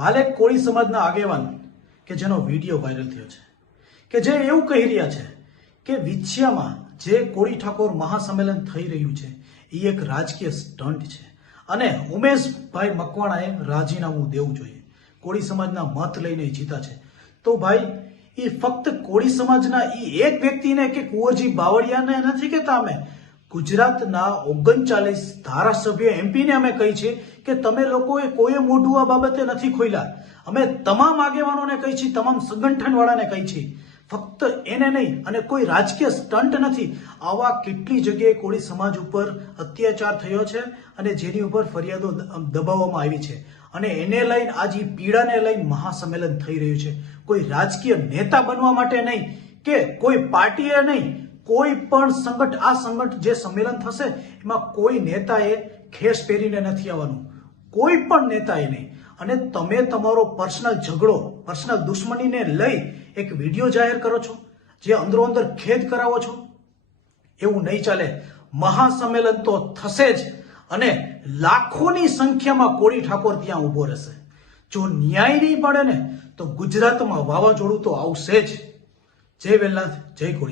હાલે કોળી સમાજના આગેવાન કે જેનો વિડીયો વાયરલ થયો છે કે જે એવું કહી રહ્યા છે કે વિછિયામાં જે કોળી ઠાકોર મહાસંમેલન થઈ રહ્યું છે એ એક રાજકીય સ્ટન્ટ છે અને ઉમેશભાઈ મકવાણાએ રાજીનામું દેવું જોઈએ કોળી સમાજના મત લઈને જીતા છે તો ભાઈ એ ફક્ત કોળી સમાજના એ એક વ્યક્તિને કે કુંવરજી બાવળિયાને નથી કહેતા અમે ગુજરાતના ઓગણચાલીસ ધારાસભ્ય એમપીને અમે કહી છે કે તમે લોકોએ કોઈએ મોઢું આ બાબતે નથી ખોલ્યા અમે તમામ આગેવાનોને કહી છીએ તમામ સંગઠનવાળાને કહી છીએ ફક્ત એને નહીં અને કોઈ રાજકીય સ્ટન્ટ નથી આવા કેટલી જગ્યાએ કોળી સમાજ ઉપર અત્યાચાર થયો છે અને જેની ઉપર ફરિયાદો દબાવવામાં આવી છે અને એને લઈને આજે પીડાને લઈને મહાસંમેલન થઈ રહ્યું છે કોઈ રાજકીય નેતા બનવા માટે નહીં કે કોઈ પાર્ટીએ નહીં કોઈ પણ સંગઠ આ સંગઠ જે સંમેલન થશે એમાં કોઈ નેતાએ ખેસ પહેરીને નથી આવવાનું કોઈ પણ નેતાએ નહીં અને તમે તમારો પર્સનલ ઝઘડો પર્સનલ દુશ્મનીને લઈ એક વિડીયો જાહેર કરો છો જે અંદરો અંદર ખેદ કરાવો છો એવું નહીં ચાલે મહાસંમેલન તો થશે જ અને લાખોની સંખ્યામાં કોળી ઠાકોર ત્યાં ઊભો રહેશે જો ન્યાય નહીં પડે ને તો ગુજરાતમાં વાવાઝોડું તો આવશે જ જય વેલનાથ જય કોળી